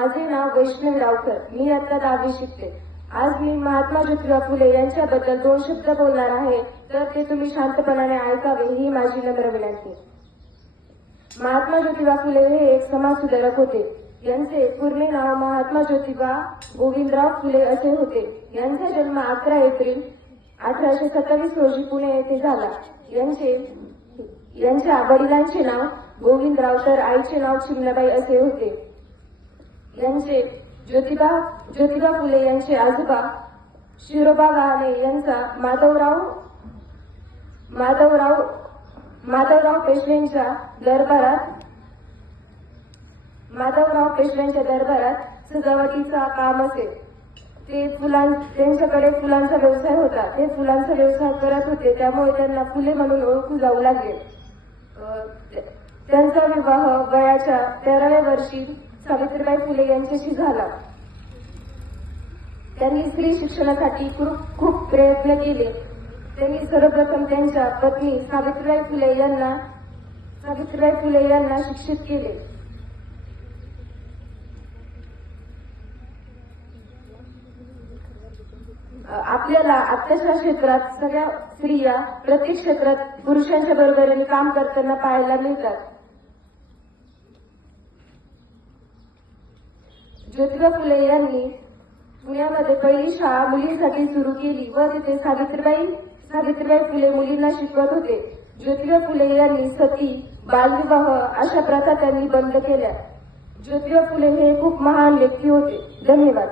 माझे नाव वैष्णवी रावकर. मी इयत्ता 10वी शिकते. आज मी महात्मा ज्योतिबा फुले यांच्याबद्दल 2 शब्द बोलणार आहे, तर ते तुम्ही शांतपणाने ऐकावे ही माझी नम्र विनंती. महात्मा ज्योतिबा फुले हे एक समाजसुधारक होते. यांचे पूर्ण नाव महात्मा ज्योतिबा गोविंदराव फुले असे होते. यांचा जन्म 11 एप्रिल 1827 रोजी पुणे येथे झाला. यांच्या वडिलांचे नाव गोविंदराव तर आईचे नाव चिमणाबाई असे होते. यांचे ज्योतिबा फुले यांचे आजोबा शिरोबा गाणे यांचा माधवराव पेशव्यांच्या दरबारात सजावटीचा काम असे. त्यांच्याकडे फुलांचा व्यवसाय होता. ते फुलांचा व्यवसाय करत होते, त्यामुळे त्यांना फुले म्हणून ओळखू जाऊ लागले. त्यांचा विवाह वयाच्या 13व्या वर्षी सावित्रीबाई फुले यांच्याशी झाला. त्यांनी स्त्री शिक्षणासाठी खूप प्रयत्न केले. त्यांनी सर्वप्रथम त्यांच्या पत्नी सावित्रीबाई फुले यांना शिक्षित केले. आपल्याला आत्ताच्या क्षेत्रात सगळ्या स्त्रिया प्रत्येक क्षेत्रात पुरुषांच्या बरोबरीने काम करताना पाहायला मिळतात. ज्योतिबा फुले यांनी पुण्यामध्ये पहिली शाळा मुलींसाठी सुरू केली व तिथे सावित्रीबाई फुले मुलींना शिकवत होते. ज्योतिबा फुले यांनी सती, बालविवाह अशा प्रथा त्यांनी बंद केल्या. ज्योतिबा फुले हे खूप महान व्यक्ती होते. धन्यवाद.